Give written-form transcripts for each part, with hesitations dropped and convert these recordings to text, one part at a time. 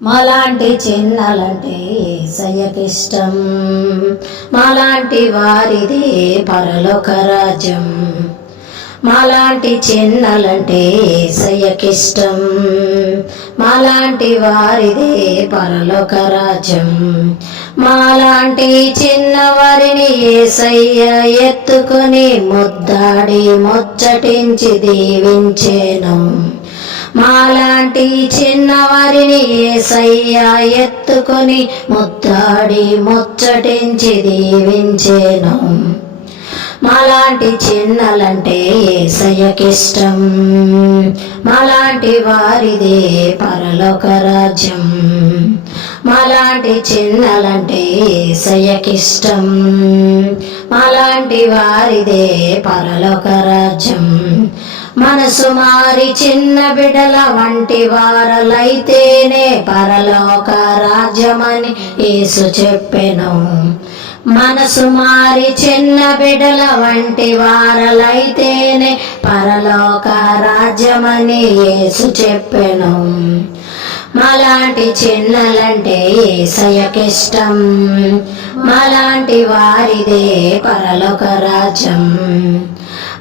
మాలాంటి చిన్నలంటే యేసయ్యకిష్టం, మాలాంటి వారిదే పరలోక రాజ్యం. మాలాంటి చిన్నలంటే యేసయ్యకిష్టం, మాలాంటి వారిదే పరలోక రాజ్యం. మాలాంటి చిన్నవారిని యేసయ్య ఎత్తుకొని ముద్దాడి ముచ్చటించి దీవించెను. మాలాంటి చిన్నవారిని యేసయ్య ఎత్తుకొని ముద్దాడి ముచ్చటించి దీవించెను. మాలాంటి చిన్నలంటే యేసయ్యకిష్టం, మాలాంటి వారిదే పరలోక రాజ్యం. మాలాంటి చిన్నలంటే యేసయ్యకిష్టం, మాలాంటి వారిదే పరలోక రాజ్యం. మనసు మారి చిన్న బిడ్డల వంటి వారలైతేనే పరలోక రాజ్యమని యేసు చెప్పెను. మనసు మారి చిన్న బిడ్డల వంటి వారలైతేనే పరలోక రాజ్యమని యేసు చెప్పెను. మాలాంటి చిన్నలంటే యేసయ్యకిష్టం, మాలాంటి వారిదే పరలోక రాజ్యం.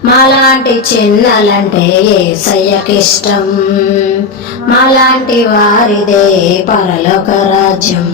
మాలాంటి చిన్నలంటే యేసయ్యకిష్టం, మాలాంటి వారిదే పరలోక రాజ్యం.